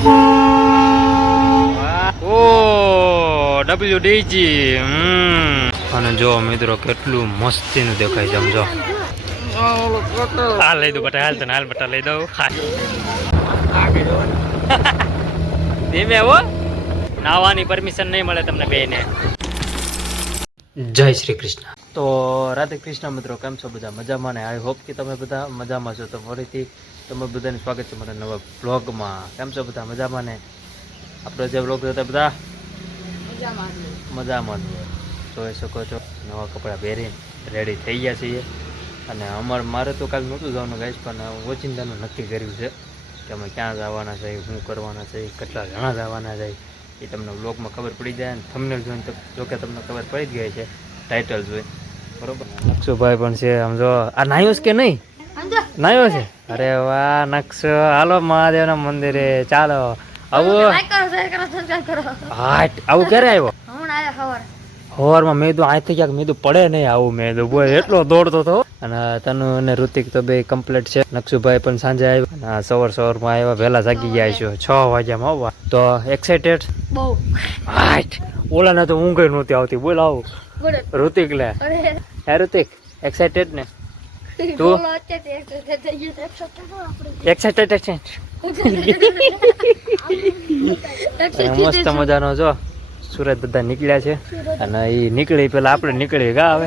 ઓ WDG અને જો મિત્રો કેટલું મસ્તીનું દેખાય છે. સમજો હાલ લઈ દઉં બટા, હાલ તને હાલ બટા લઈ દઉં. ધીમે હો, નાવાની પરમિશન નહીં મળે તમને બેને. જય શ્રી કૃષ્ણ. તો રાધે કૃષ્ણ મિત્રો, કેમ છો બધા? મજામાં ને? આઈ હોપ કે તમે બધા મજામાં છો. તો ફરીથી તમે બધાનું સ્વાગત છે મારા નવા બ્લોગમાં. કેમ છો બધા? મજામાં ને? આપણો જે બ્લોગ હતા બધા મજામાં જોઈ શકો છો. નવા કપડાં પહેરીને રેડી થઈ ગયા છીએ. અને મારે તો કાલ નહોતું જવાનું ગાઈસ, પણ ઓચિંતાનું નક્કી કર્યું છે કે અમે ક્યાં જવાના છે, શું કરવાના છે, કેટલા જણા જવાના છે એ તમને બ્લોગમાં ખબર પડી જાય. અને થંબનેલ જોઈને તો જોકે તમને ખબર પડી જ ગઈ છે, ટાઇટલ જોઈ બરોબર. નકશુભાઈ પણ છે. આમ જો આ નાયો કે નહીં નાયો છે? અરે વાહ નકશો, હાલો મહાદેવના મંદિરે ચાલો. આવું હા આવું ક્યારે આવ્યો? સવારમાં મેં તો અહીંથી ક્યાંક મેં તો પડે નહીં આવું. મેં તો બોય એટલો દોડતો હતો. અને તનુ અને ઋતિક તો બે કમ્પ્લીટ છે. નકશુભાઈ પણ સાંજે આવ્યા અને સવારમાં આવ્યા, વહેલા જાગી ગયા છો 6 વાગ્યામાં આવવા. તો એક્સાઇટેડ બહુ હાઈટ. ઓલાને તો ઊંઘ નહોતી આવતી. બોલ આવું ઋતિક લે. હે ઋતિક એક્સાઇટેડ ને તું? એક્સાઇટેડ છે મસ્ત મજાનો. જો સુરત બધા નીકળ્યા છે અને એ નીકળી પેલા આપણે નીકળી ગા આવે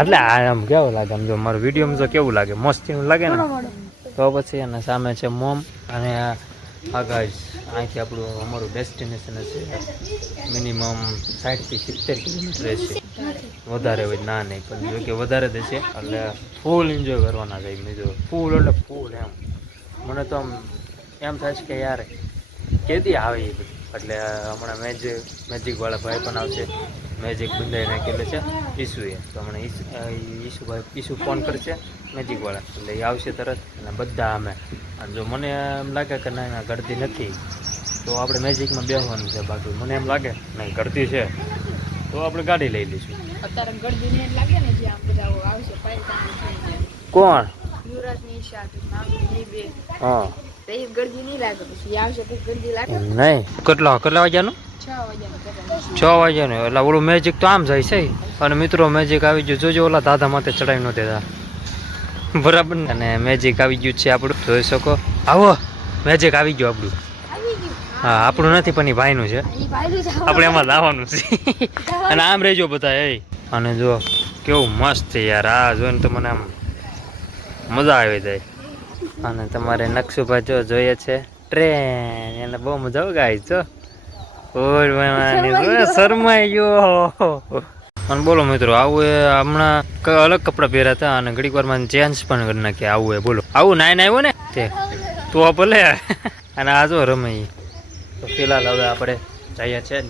એટલે આમ કેવું લાગે? આમ જો મારો વિડીયો જો કેવું લાગે, મસ્ત લાગે ને. તો પછી અને સામે છે મોમ અને આગળ અહીંથી આપણું અમારું ડેસ્ટિનેશન હશે મિનિમમ 60 થી 70 કિલોમીટર રહેશે. વધારે હોય ના નહીં, પણ જો કે વધારે જ હશે. એટલે ફૂલ એન્જોય કરવાના છે. બીજું ફૂલ એટલે ફૂલ. એમ મને તો આમ એમ થાય છે કે યાર કેદી આવે એ બધું. એટલે હમણાં મેજિકવાળા ભાઈ પણ આવશે. મેજિક બંધાઈ નાખેલું છે ઈશુએ. તો હમણાં ઈશુ ફોન કરશે મેજિકવાળા, એટલે એ આવશે તરત. અને બધા અમે જો મને એમ લાગે કે ના ગળતી નથી તો આપણે મેજિકમાં બેસવાનું છે. બાકી મને એમ લાગે નહીં ગળતી છે તો આપણે ગાડી લઈ લઈશું. કોણ? હા નહીં. કેટલા વાગ્યાનું? 6 વાગ્યાનું. એટલે ઓલું મેજિક તો આમ જાય છે. અને મિત્રો મેજિક આવી ગયું જોજો. ઓલા દાદા માથે ચડાવી ન દેતા બરાબર. અને મેજિક આવી ગયું છે આપણું, જોઈ શકો. આવો મેજિક આવી ગયું આપણું. હા આપણું નથી પણ એ ભાઈનું છે. આપણે એમાં લાવવાનું છે. અને આમ રહેજો બધા એ. અને જો કેવું મસ્ત છે યાર. આ જોઈને તો મને આમ મજા આવી જાય. અને તમારે નકશુભાઈ જો જોઈએ છે ટ્રેન, એને બહુ મજા આવે ગાય છો. શરમાઈ ગયો. અને બોલો મિત્રો, આવું એ હમણાં અલગ કપડાં પહેર્યા હતા અને ઘડીક વારમાં ચેન્જ પણ કરી નાખ્યા. આવું એ બોલો આવું નાઈને આવ્યો ને તે તો ભલે. અને આ જો રમાઈ. તો ફિલહાલ હવે આપણે જઈએ છીએ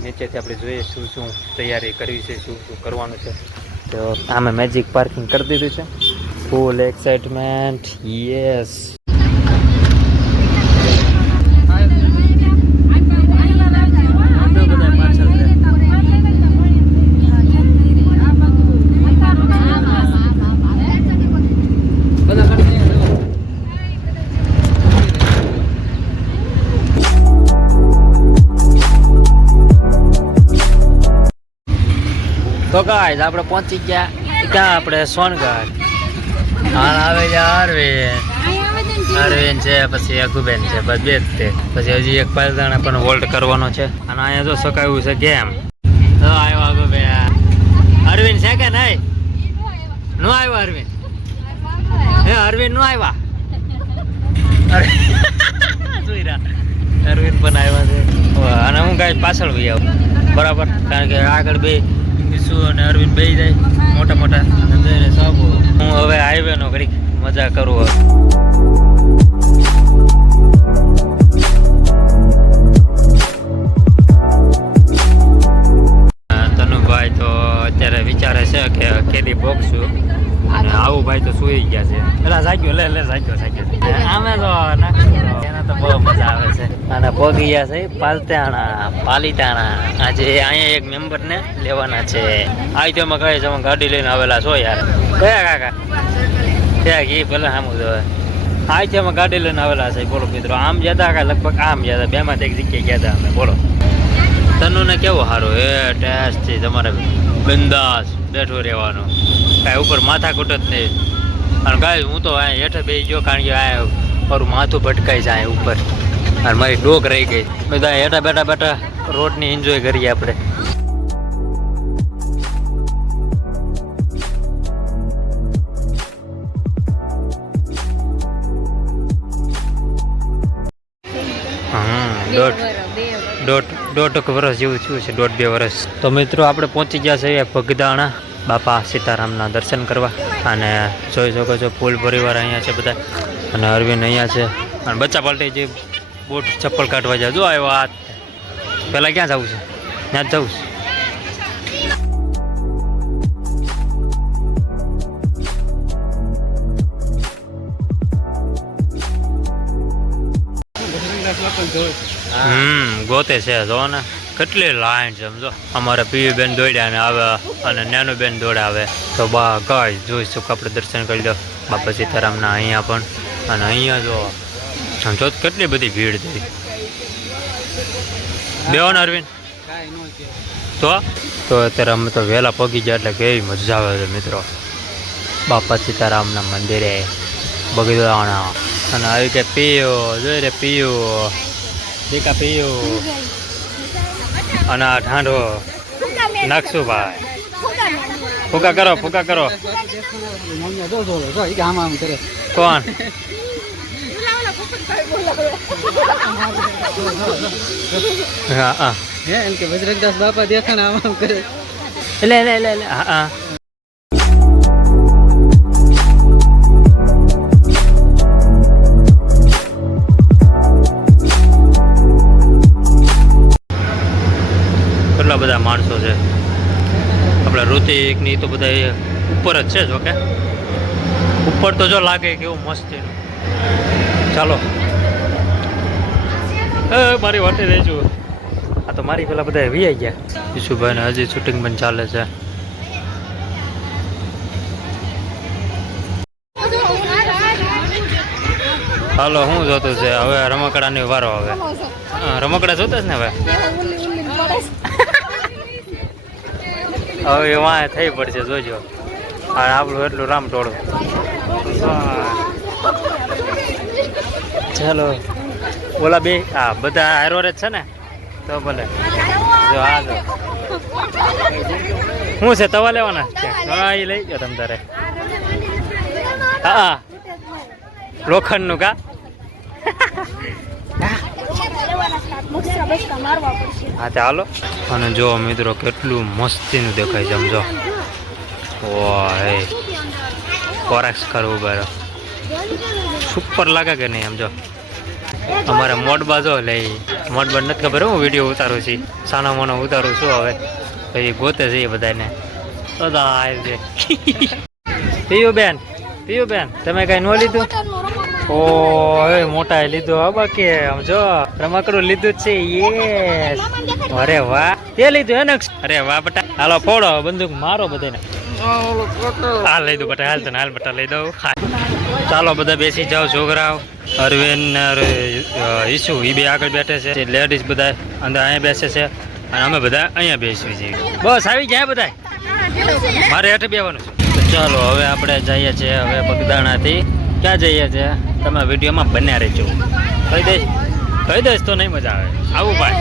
નીચેથી આપણે જોઈએ શું શું તૈયારી કરવી છે, શું શું કરવાનું છે. તો આમે મેજિક પાર્કિંગ કરી દીધું છે. ફૂલ એક્સાઇટમેન્ટ. યસ. તો ગાઈસ આપણે પહોંચી ગયા ક્યાં? આપણે સોનગઢ. હાલ આવે છે અરવિંદ છે, પછી અગુબેન છે, બસ બે જ તે. પછી હજી એક પાલદાણા પણ હોલ્ડ કરવાનો છે. અને અહીંયા જો સકાયું છે ગેમ. તો આવ્યો અગુબેન. અરવિંદ છે કે નહીં? નો આવ્યો અરવિંદ? હે અરવિંદ નો આવ્યા? અરવિંદ પણ આવ્યા છે. અને હું ગાઈસ પાછળ ભાઈ આવું બરાબર, કારણ કે આગળ બે ઈસુ અને અરવિંદ બે જાય મોટા મોટા. હું હવે હાઈવે નો ઘડીક મજા કરું. તનુભાઈ તો અત્યારે વિચારે છે કે કેદી પોગશું. અને આવું ભાઈ તો સુઈ ગયા છે. પેલા જાગ્યો લે જાગ્યો આમે તો એને તો બહુ મજા આવે છે. અને પોગી ગયા છે પાલીતાણા. આજે અહીંયા એક મેમ્બર ને લેવાના છે. આઈટમમાં કહે છે ગાડી લઈને આવેલા છો યાર. કયા કાકા ક્યાં ઘી પેલા સામું જોવે અહીંથી અમે ગાડી લઈને આવેલા છે બોલો મિત્રો. આમ જતા કે લગભગ આમ જતા, બેમાંથી એક જગ્યાએ ગયા હતા અમે. બોલો તનુને કેવું સારું એ ટેસ્ટ છે તમારે બિંદાસ બેઠું રહેવાનું, કાંઈ ઉપર માથાકૂટ જ નહીં. અને ગાય હું તો અહીં હેઠે બેસી ગયો કારણ કે આ મારું માથું ભટકાઈ જાય ઉપર અને મારી ડોક રહી ગઈ. બધા હેઠા બેઠા બેઠા રોડની એન્જોય કરીએ આપણે. દોઢ વર્ષ જેવું થયું છે, 1.5-2 વર્ષ. તો મિત્રો આપણે પહોંચી ગયા છે ભગદાણા બાપા સીતારામના દર્શન કરવા. અને જોઈ શકો છો ફૂલ પરિવાર અહીંયા છે બધા. અને અરવિંદ અહીંયા છે. અને બચ્ચા પાલટી જે બૂટ ચપ્પલ કાઢવા જાય. જો આવ્યો આ પહેલાં ક્યાં જવું છે? ત્યાં જ જવું છે. ગોતે છે જો ને કેટલી લાઈન છે સમજો. અમારા પીવી બેન દોડ્યા ને આવે અને નાનું બેન દોડે આવે. તો બા ગાય જોઈશું કે આપણે દર્શન કરી લો બાપા સીતારામના અહીંયા પણ. અને અહીંયા જો કેટલી બધી ભીડ થઈ. બેવો ને અરવિંદ તો અત્યારે અમે તો વહેલા પગી ગયા એટલે કેવી મજા આવે છે મિત્રો બાપા સીતારામના મંદિરે બગદાણા. અને આવી કે પીયો જોઈ રે પીયો દીકા પીયો. અને આ ઠાંડો નાખશું ભાઈ. ફૂકા કરો ફૂકા કરો. કોણ હા એમ કે બજરંગદાસ બાપા દેખાણ આમ કરે. લે હા કેટલા બધા માણસો છે. આપણા ઋતિકની તો બધા ઉપર જ છે જોકે. ઉપર તો જો લાગે કેવું મસ્ત છે. ચાલો મારી વાટે રહેજો. આ તો મારી પેલા બધા વીઆઈ ગયા. ઈશુભાઈને હજી શૂટિંગ પણ ચાલે છે. હાલો શું જોતું છે હવે? રમકડાની વારો હવે. રમકડા જોતા જ ને હવે. હવે વાં થઈ પડશે જોજો. અને આપણું એટલું રામ ટોળું. ચાલો ઓલા બે હા બધા હારોર જ છે ને તો ભલે. જો હા જો શું છે તવા લેવાના છે? હા એ લઈ ગયો તમ તારે. હા લોખંડનું કા. હા તે હાલો. અને જો મિત્રો કેટલું મસ્તીનું દેખાય છે સમજો. ઓય કોરેક્સ કરવું બરો સુપર લાગે કે નહીં સમજો. અમારે મોડબા જો લે મોડબા નથી ખબર હું વિડીયો ઉતારું છું સાનો મોનો ઉતારું છું. હવે પછી ગોતે છે એ બધાને. તો પીયું બેન તમે કઈ ન લીધું? ઓ મોટા લીધું હા બાકી સમજો રમકડું લીધું જ છે. યસ અરે વાહ તે લીધું હે ને? અરે વાહ બટા હાલો ફોડો બંદૂક મારો બધાને. હાલ લઈ દઉં બટા હાલ તને હાલ બટા લઈ દઉં. ચાલો બધા બેસી જાઓ છોકરાઓ. અરવિંદ ઈશુ એ બે આગળ બેઠે છે. લેડીઝ બધા અંદર અહીંયા બેસે છે અને અમે બધા અહીંયા બેસવી છીએ. બસ આવી ગયા બધા. મારે હેઠે બેવાનું છે. ચાલો હવે આપણે જઈએ છીએ હવે બગદાણાથી. ક્યાં જઈએ છીએ તમે વિડીયોમાં બન્યા રહેજો. કહી દઈશ તો નહીં મજા આવે. આવું ભાઈ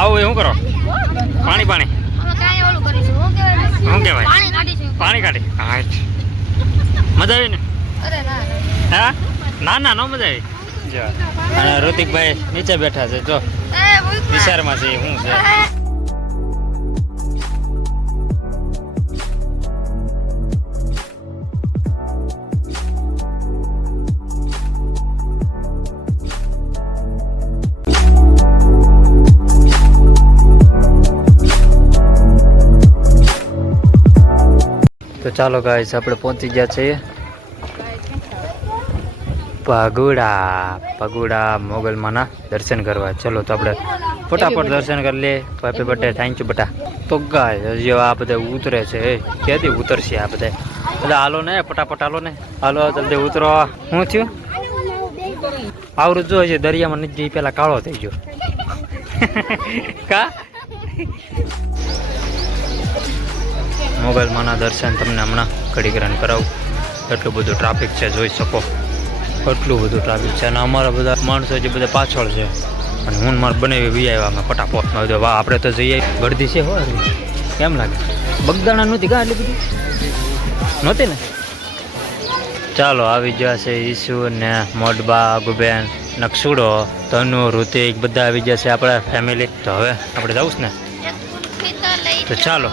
આવું એ શું કરો? પાણી શું કહેવાય? પાણી કાઢી. હા મજા આવી ને? હા ના ન મજા આવી. જો અને ઋતિકભાઈ નીચે બેઠા છે જો વિચારમાં છે શું છે. તો ચાલો ગાઈસ આપણે પહોંચી ગયા છીએ પગુડા મોગલમાના દર્શન કરવા. ચલો તો આપણે ફટાફટ દર્શન કરી લઈએ. હેપી બર્થડે થેન્ક યુ બટા. તો ગાય હજી આ બધા ઉતરે છે. ક્યાંથી ઉતરશે આ બધા? હાલો ને ફટાફટ હાલો ને હાલો જલ્દી ઉતરો. શું થયું? આવરું જો છે દરિયામાં નથી પેલા કાળો થઈ ગયો કા મોગલમાના દર્શન તમને હમણાં ઘડીક રન કરાવું. એટલું બધું ટ્રાફિક છે જોઈ શકો, એટલું બધું ટ્રાફિક છે. અને અમારા બધા માણસો જે બધા પાછળ છે અને હું મારે બનાવી વી આવ્યા અમે ફટાફટમાં. વાહ આપણે તો જઈએ ગળદી છે હો. કેમ લાગે બગદાણા નહોતી કા એટલી બધી નહોતી ને. ચાલો આવી ગયા છે ઈસુ ને મોડબા ગુબેન નકસુડો તનુ ઋતિક બધા આવી ગયા છે આપણા ફેમિલી. તો હવે આપણે જવું ને તો ચાલો.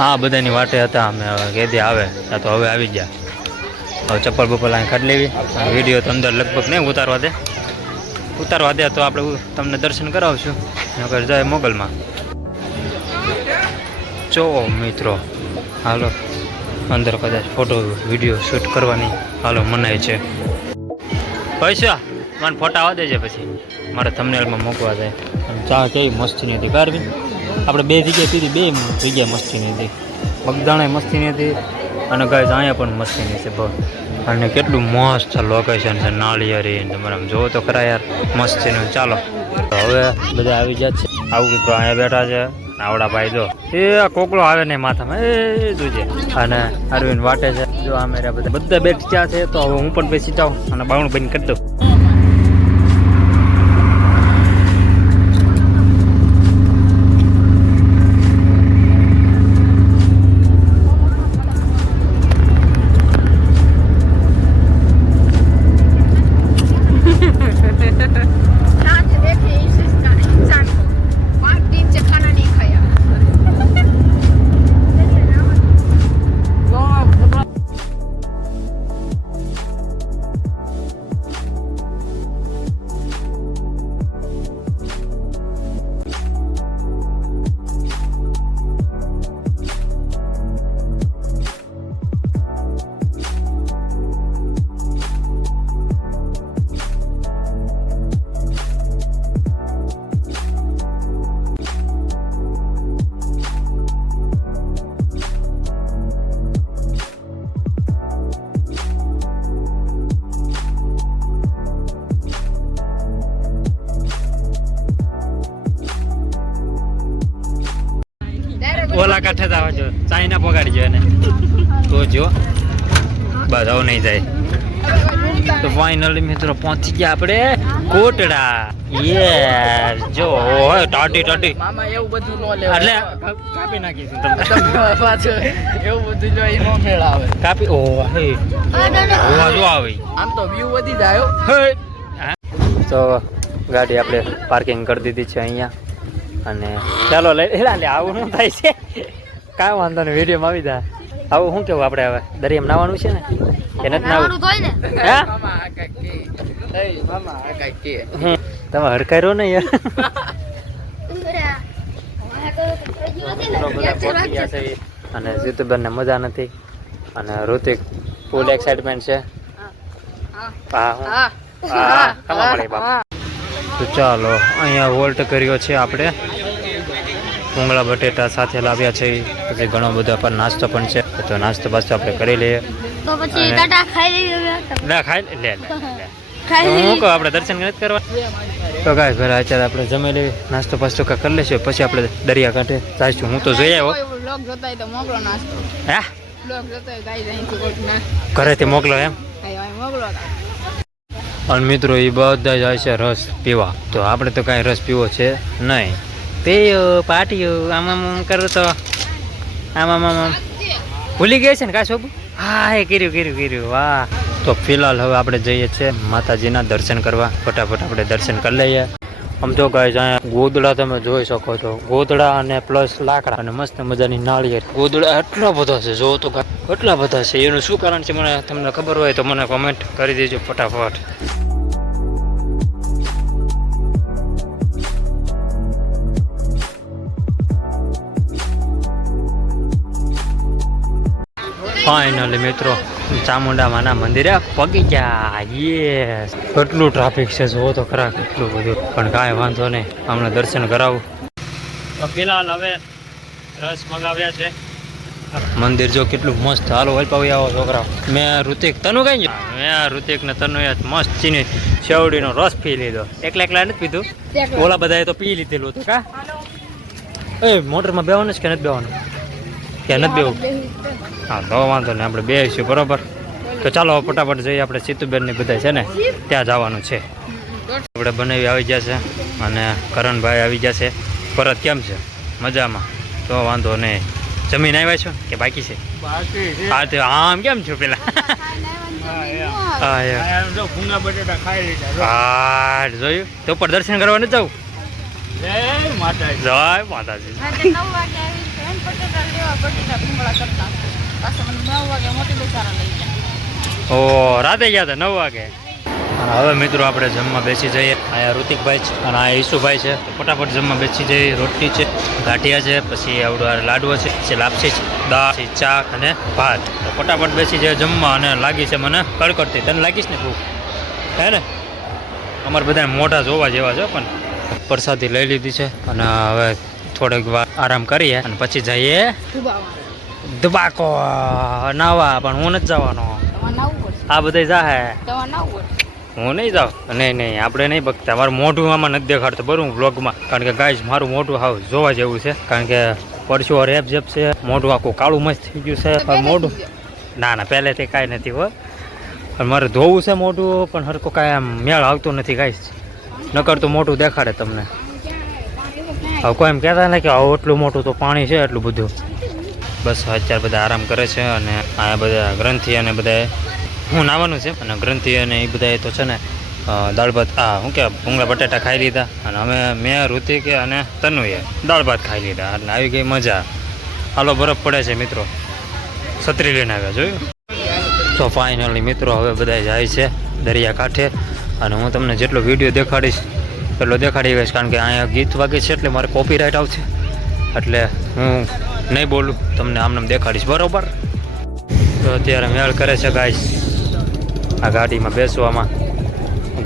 હા બધાની વાટે હતા અમે, હવે કેદી આવે તો હવે આવી ગયા. હવે ચપ્પલ બપ્પલ અહીં કાઢી લેવી. વિડીયો તો અંદર લગભગ નહીં ઉતારવા દે તો આપણે તમને દર્શન કરાવશું. નકર જાય મોગલમાં. જો મિત્રો હાલો અંદર કદાચ ફોટો વિડીયો શૂટ કરવાની હાલો મનાય છે. પૈસા મને ફોટા આવવા દેજે પછી મારે થંબનેલમાં મૂકવા જાય. અને ચા કેવી મસ્તીની હતી કારવી. આપણે બે જગ્યાએ પીધી, બે જગ્યાએ મસ્તીની હતી. બગદાણા મસ્તીની હતી અને ગાય અહીંયા પણ મસ્તીની છે બહુ. અને કેટલું મસ્ત લોકેશન છે નાળિયેરી. તમારે આમ જોવો તો ખરા યાર મસ્તીનું. ચાલો હવે બધા આવી જાય છે. આવું તો અહીંયા બેઠા છે આવડા ભાઈ. જો એ કોકડો આવે ને માથામાં એ જોજે. અને અરવિંદ વાટે છે જો આ મેરા બધા બેઠ ક્યાં છે. તો હવે હું પણ બેસી જાઉં અને બાવણું બંધ કરી દઉં. ઓલા કાંઠે જ આવે જો ચાઇના પગાડી જો એને તો જો બસ હવે નહીં જાય. તો ફાઇનલી મિત્રો પહોંચી ગયા આપણે કોટડા. યે જો હોય ટાટી મામા એવું બધું નો લે એટલે કાપી નાખીશું તમને પાછું એવું બધું જો ઈ નો મેળ આવે. કાપી ઓ હે ઓવા જો આવે આમ તો વ્યૂ વધી જાય. તો ગાડી આપણે પાર્કિંગ કરી દીધી છે અહીંયા. અને ચાલો લઈ લે આવું શું થાય છે કાંઈ વાંધો નહીં વિડીયોમાં આવી જાય. આવું શું કેવું આપણે હવે દરિયામાં નાવાનું છે ને કે નથી નાવું? તમે હડકાઈ રહ્યો ને યાર. અને જીતુબેન ને મજા નથી અને ઋતિક ફૂલ એક્સાઇટમેન્ટ છે. તો ચાલો અહીંયા વોલ્ટ કર્યો છે આપણે. ભૂંગળા બટેટા સાથે લાવ્યા છે. પછી ઘણો બધો પણ નાસ્તો પણ છે. તો નાસ્તો બાસ્તો આપણે કરી લઈએ. તો પછી ટાટા ખાઈ લઈએ. ના ખાઈ લે હું કહું આપણે દર્શન નથી કરવા. તો કાંઈ ઘરે અત્યારે આપણે જમી લેવી, નાસ્તો પાસ્તો કાંઈ કરી લઈશું. પછી આપણે દરિયા કાંઠે જઈશું. હું તો જોઈ આવ્યો. ઘરેથી મોકલો એમ. અને મિત્રો એ બધા જાય છે રસ પીવા. તો આપણે તો કાંઈ રસ પીવો છે નહીં. તે પાટીઓ આમ કરું તો આમ ભૂલી ગયા છે ને કાં શોભ? હા એ કર્યું વાહ. તો ફિલહાલ હવે આપણે જઈએ છીએ માતાજીના દર્શન કરવા. ફટાફટ આપણે દર્શન કરી લઈએ. આમ તો ગાય અહીંયા ગોદડા તમે જોઈ શકો છો. ગોદડા અને પ્લસ લાકડા અને મસ્ત મજાની નાળિયેર. ગોદડા એટલો બધો છે જો તો એટલા બધા છે. એનું શું કારણ છે મને તમને ખબર હોય તો મને કોમેન્ટ કરી દેજો ફટાફટ. ફાઇનલી મિત્રો ચામુંડામાના મંદિરે પગી ગયા. યસ કેટલું ટ્રાફિક છે જો તો ખરા કેટલું બધું. પણ કાંઈ વાંધો નહીં હમણાં દર્શન કરાવું. તો ફિલહાલ હવે રસ મંગાવ્યા છે મંદિર જો કેટલું મસ્ત. હાલો વલ પાવી આવો છોકરા. મેં ઋતિક તનુ કઈ ગયો? મેં ઋતિક ને તનુ મસ્ત ચીની શેવડીનો રસ પી લીધો. એકલા નથી પીધું, ઓલા બધાએ તો પી લીધેલું હતું. કા એ મોટરમાં બેવાનું છે કે નથી બેવાનું? કે નથી બેવું? હા તો વાંધો નહીં, આપણે બેસીશું બરોબર. તો ચાલો ફટાફટ જઈએ. આપણે સીતુબેન ને બધા છે ને ત્યાં જવાનું છે. આપણે બનાવી આવી ગયા છે અને કરણભાઈ આવી ગયા છે. પરત કેમ છે? મજામાં? તો વાંધો નહીં. જમીન આવ્યા છો કે બાકી છે? હા તો આમ કેમ છો પેલા? હા જોયું તો ઉપર દર્શન કરવા નથી જવું? જય માતાજી. ઓ રાતે ગયા હતા 9 વાગે. હવે મિત્રો આપણે જમવા બેસી જઈએ. અહીંયા ઋતિકભાઈ છે અને આ ઈશુભાઈ છે. ફટાફટ જમવા બેસી જઈએ. રોટલી છે, ગાંઠિયા છે, પછી આવડું લાડવો છે, પછી લાપસી છે, દાળ, ચાક અને ભાત. તો ફટાફટ બેસી જાય જમવા. અને લાગી છે મને કડકડતી. તને લાગીશ ને ભૂખ? હે ને? અમારે બધા મોઢા જોવા જેવા છે. પણ પ્રસાદી લઈ લીધી છે અને હવે થોડીક વાર આરામ કરીએ અને પછી જઈએ દબાકો નાવા. પણ હું નથી જવાનો, આ બધા જાહે. હું નહીં જાઉં. નહીં આપણે નહીં બગતા. મારું મોઢું આમાં નથી દેખાડતું બરું વ્લોગમાં. કારણ કે ગાઈસ મારું મોઢું હાવ જોવા જેવું છે. કારણ કે પરસું રેપ જેપ છે, મોઢું આખું કાળું મસ્ત થઈ ગયું છે. પણ મોઢું ના પહેલેથી કાંઈ નથી હો. પણ મારે ધોવું છે મોઢું, પણ હરખું કાંઈ આમ મેળ આવતું નથી ગાઈસ. નકરતું મોટું દેખાડે તમને. હવે કોઈ એમ કહેતા ને કે આવું એટલું મોટું તો પાણી છે એટલું બધું. બસ અત્યારે બધા આરામ કરે છે અને આ બધા ગ્રંથિ અને બધા હું નાવાનું છે. અને ગ્રંથિ અને એ બધા તો છે ને દાળ ભાત શું કે ભૂંગળા બટાટા ખાઈ લીધા. અને મેં ઋતિકે અને તનુએ દાળ ભાત ખાઈ લીધા. એટલે આવી ગઈ મજા. હાલો બરફ પડે છે મિત્રો, છત્રી લઈને આવ્યા જોયું. તો ફાઇનલી મિત્રો હવે બધા જાય છે દરિયા કાંઠે. અને હું તમને જેટલો વિડીયો દેખાડીશ એટલો દેખાડી ગઈશ. કારણ કે અહીંયા ગીત વાગે છે એટલે મારે કોપીરાઇટ આવશે. એટલે હું નહીં બોલું, તમને આમને દેખાડીશ બરોબર. તો અત્યારે મેળ કરે છે ગાઈસ આ ગાડીમાં બેસવામાં.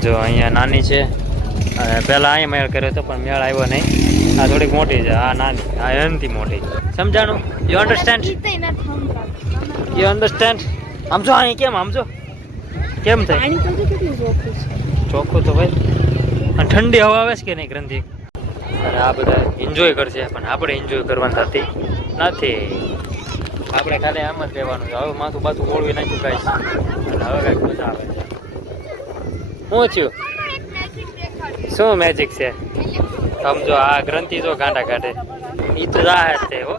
જો અહીંયા નાની છે અને પહેલાં અહીંયા મેળ કર્યો હતો પણ મેળ આવ્યો નહીં. આ થોડીક મોટી છે, આ નાની, આ એનથી મોટી. સમજાણું? You understand? You understand? આમ જો અહીં કેમ આમ જો કેમ થાય ચોખ્ખું તો ભાઈ. અને ઠંડી હવા આવે છે કે નહીં ગ્રંથિ? અને આ બધા એન્જોય કરશે પણ આપણે એન્જોય કરવાની થતી નથી. આપણે ખાલી આમ જ રહેવાનું છે. હવે માથું બાથું ઓળવી નાખ્યું ગાઈસ અને હવે કાંઈક મજા આવે છે. શું થયું? શું મેજિક છે? સમજો આ ગ્રંથિ જો ગાંડા કાઢે એ તો જાહેર છે હો.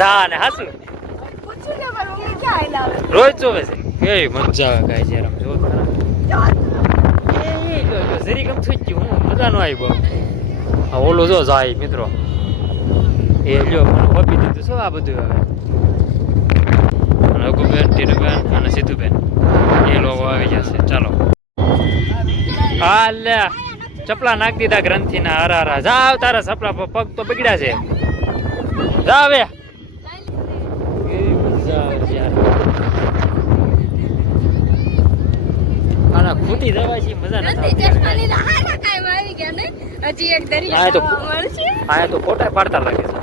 જા ને હાસું રોજ જોવે છે. કેવી મજા આવે ગાય છે આમ જો જરી ગમ થઈ ગયું. હું મજા નો આવી બહુ. આ ઓલું જો જાય મિત્રો એ લ્યો મને હોપી દીધું શું આ બધું. હવે અને અગુબેન, ટીનુબેન અને સીતુબેન એ લોકો આવી જશે. ચાલો હા લે ચપલા નાખી દીધા ગ્રંથિના. હરા જાવ તારા ચપલા પગ તો બગડ્યા છે. જાવ હવે. કેવી મજા આવે યાર. આના ખૂટી જવાય છે મજા નથી. આ તો ફોટા પાડતા લાગે છે.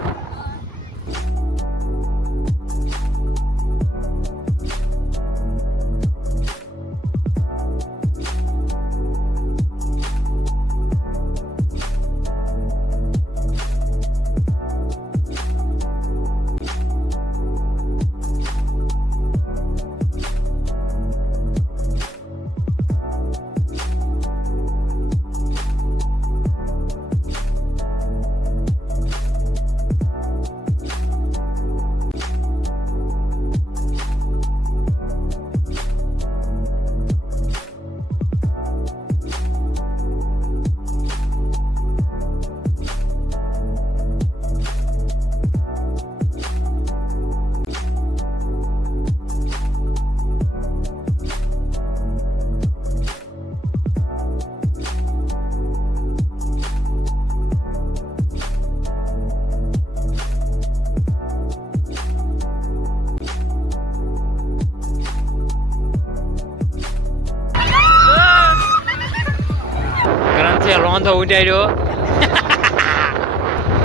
લોંધો ઉડાડ્યો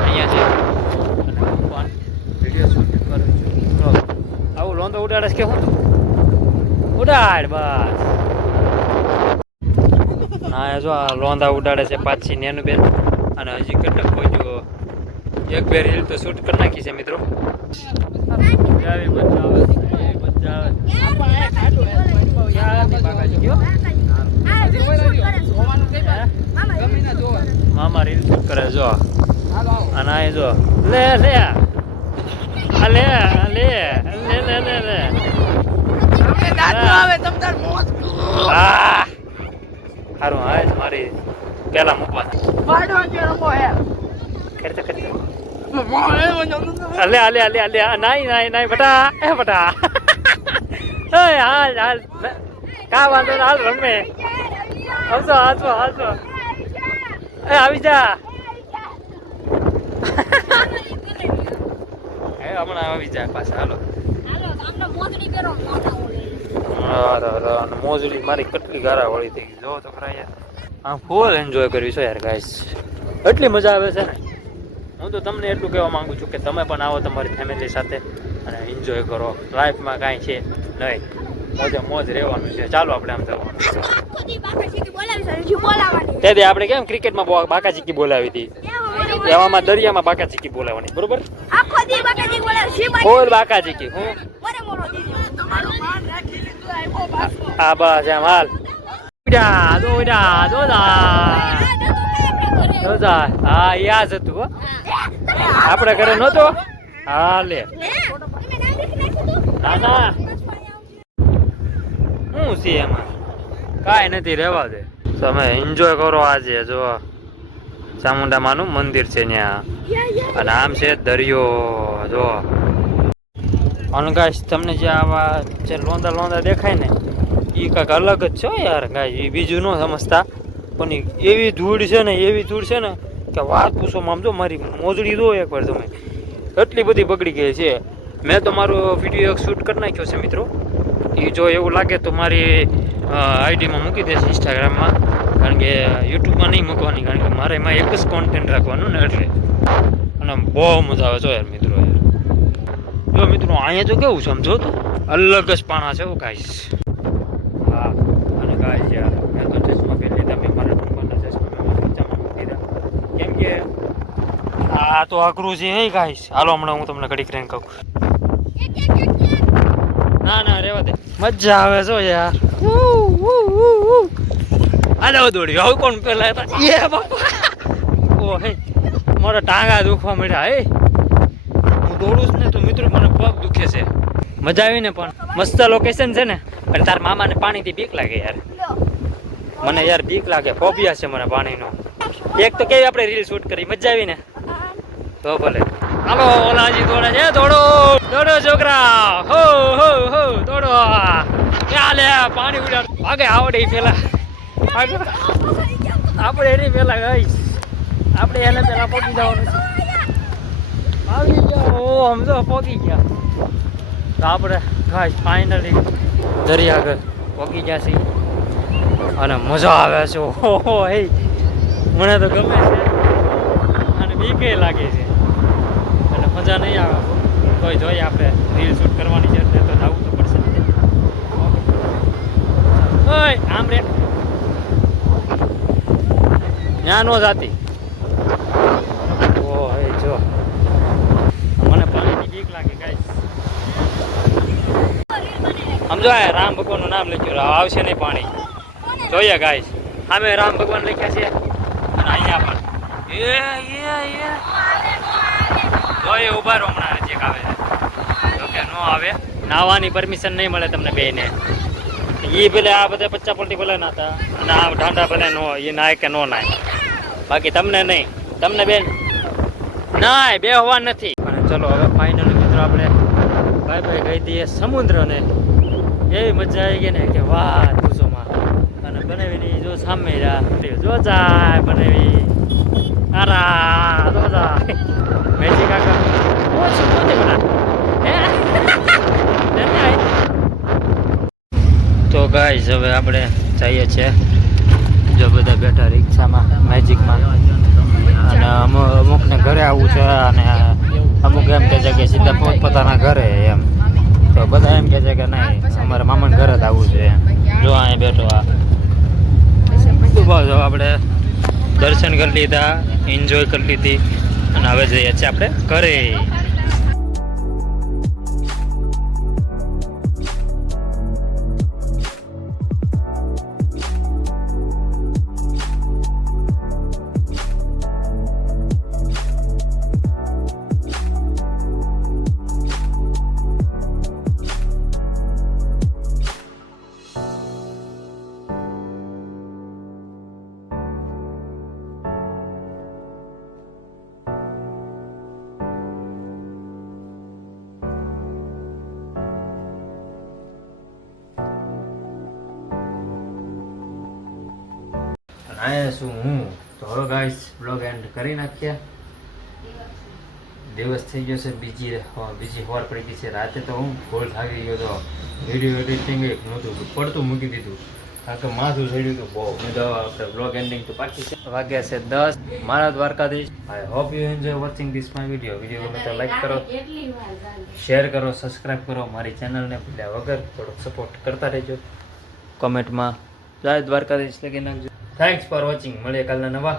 અહીંયા છે વિડીયો શૂટ કરે લોંદો ઉડાડે છે કે હું ઉડાડ બસ ના જો આ લોંદા ઉડાડે છે પાછી નેનું બેન અને હજી કેટલાક કોઈ જો એક બે રીલ તો શૂટ કરી નાખી છે મિત્રો આવી મજા આવે એવી મજા આવે મામા રીલ શૂટ કરે જો અને આ જો લે લે આ લે લે લે લે લે લે હારું હા મારી પેલા મૂકવા અલે અલે અલે અલે નાઈ નાઈ નાઈ બટા એ બટા એ હાલ હાલ કા વાંધો ના હાલ રમે આવજો આવજો આવજો એ આવી જા એ હમણાં આવી જા પાછા હાલો મોજડી મારી કેટલી ગારા વળી થઈ ગઈ જો તો ખરા યાર આમ ફૂલ એન્જોય કર્યું છે યાર ગાઈસ એટલી મજા આવે છે ને હું તો તમને એટલું કહેવા માંગુ છું કે તમે પણ આવો તમારી ફેમિલી સાથે અને એન્જોય કરો લાઈફમાં કાંઈ છે નહીં મોજે મોજ રહેવાનું છે ચાલો આપણે આમ જવાનું તેથી આપણે કેમ ક્રિકેટમાં બાકા ચીકી બોલાવી હતી એવામાં દરિયામાં બાકા ચીકી બોલાવવાની બરોબર ફૂલ બાકા ચીકી હું આ બસ એમ હાલ હા યાદ હતું આપડે ઘરે નતો હા લે ના ના શું છે એમાં કાંઈ નથી રહેવા દે તમે એન્જોય કરો આજે જો ચામુંડામાનું મંદિર છે ત્યાં અને આમ છે દરિયો જો અને ગાઈસ તમને જે આવા જે લોંદા લોંદા દેખાય ને એ કાંઈક અલગ જ છે યાર ગાય એ બીજું ન સમજતા પણ એવી ધૂળ છે ને કે વાત પૂછો આમ જો મારી મોજડી દો એકવાર તમે એટલી બધી બગડી ગઈ છે મેં તો મારો વિડીયો એક શૂટ કરી નાખ્યો છે મિત્રો એ જો એવું લાગે તો મારી આઈડીમાં મૂકી દેશે ઇન્સ્ટાગ્રામમાં કારણ કે યુટ્યુબમાં નહીં મૂકવાની કારણ કે મારે એમાં એક જ કોન્ટેન્ટ રાખવાનું ને એટલે અને બહુ મજા આવે છો યાર મિત્રો જો મિત્રો અહીંયા તો કેવું સમજો તો અલગ જ પાણા છે ગાઈસ હા અને ગાઈસ યાર મેં તો ચશ્મા પહેરી લીધા મેં મારા નંબરના ચશ્મા મેં ખર્ચામાં મૂકી દીધા કેમ કે આ તો અઘરું છે હે ગાઈસ હાલો હમણાં હું તમને ઘડીક રહીને કહું ના ના રેવા દે મજા આવે છો યાર આડા દોડી હવે કોણ પેલા હતા એ બાપા ઓ હે મારા ટાંગા દુખવા મળ્યા હે હું દોડું છું ને તો મિત્રો મને પગ દુખે છે મજા આવી ને પણ મસ્ત લોકેશન છે ને પણ તાર મામાને પાણીથી બીક લાગે યાર મને યાર બીક લાગે ફોબિયા છે મને પાણીનો એક તો કેવી આપણે રીલ શૂટ કરી મજા આવી ને તો ભલે હાલો ઓલાજી દોડે છે દોડો દોડો છોકરા હો હો હો દોડો ક્યાં લે પાણી ઉડાડ ભાગે આવડે પેલા આપણે એની પેલા ગઈશ આપણે એને પેલા પહોંચી જવાનું છે આવી ગયા ઓ સમજો પહોંચી ગયા તો આપણે ગાઈસ ફાઇનલી દરિયા આગળ પહોંચી ગયા છીએ અને મજા આવે છે ઓહો હે મને તો ગમે છે અને બીકે લાગે છે એટલે મજા નહીં આવે તોય જોઈએ આપણે રીલ શૂટ કરવાની છે તો જવું તો પડશે ઓય આમ રે ત્યાં નો જાતી ઓ હે જો મને પાણીની બીક લાગે ગાઈસ સમજો રામ ભગવાનનું નામ લખ્યું આવશે નહીં પાણી જોઈએ ગાઈસ સામે રામ ભગવાન લખ્યા છે અને અહીંયા પણ જોઈએ ઉભા રહો હમણાં નજીક આવે તો કે ન આવે નાહવાની પરમિશન નહીં મળે તમને બેને એ પેલે આ બધા પચ્ચા પલટી પેલા નાતા અને આ ઢાંડા પેલા નો એ નાય કે નો નાય બાકી તમને નહીં તમને બેન નાય બે હોવા નથી અને ચલો હવે ફાઇનલ મિત્રો આપણે ભાઈ ભાઈ ગઈ દઈએ સમુદ્રને એવી મજા આવી ગઈ ને કે વાત પૂછોમાં અને બનાવીને જો સામે જો જાય બનાવી આરા જો જાય મેજી કાકા ઓછું પોતે બના તો ગાઈસ હવે આપણે જઈએ છીએ જો બધા બેઠા રિક્ષામાં મેજિકમાં અને અમુકને ઘરે આવવું છે અને અમુક એમ કહે છે કે સીધા પોતપોતાના ઘરે એમ તો બધા એમ કહે છે કે નહીં અમારે મામાને ઘરે જ આવવું છે એમ. જો અહીંયા બેઠો આ ઊભો જો આપણે દર્શન કરી લીધા, એન્જોય કરી લીધી અને હવે જઈએ છીએ આપણે ઘરે. આયા શું હું તો હવે ગાઈસ બ્લોગ એન્ડ કરી નાખ્યા. દિવસ થઈ ગયો છે, બીજી હોર પડી ગઈ છે. રાતે તો હું ફૂલ થાકી ગયો હતો. વિડીયો એડિટિંગ એક નહોતું પડતું મૂકી દીધું કારણ કે માથું ચડ્યું હતું બહુ. આપણે બ્લોગ એન્ડિંગ તો બાકી છે. વાગ્યા છે 10. મારા Dwarkadhish. I hope you enjoy watching this my video. Video ગમે તો લાઈક કરો, શેર કરો, સબસ્ક્રાઈબ કરો. મારી ચેનલને ભૂલ્યા વગર થોડોક સપોર્ટ કરતા રહેજો. કોમેન્ટમાં જય દ્વારકાધીશ લખી નાખજો. Thanks for watching. મળીએ કાલના નવા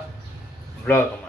બ્લોગમાં.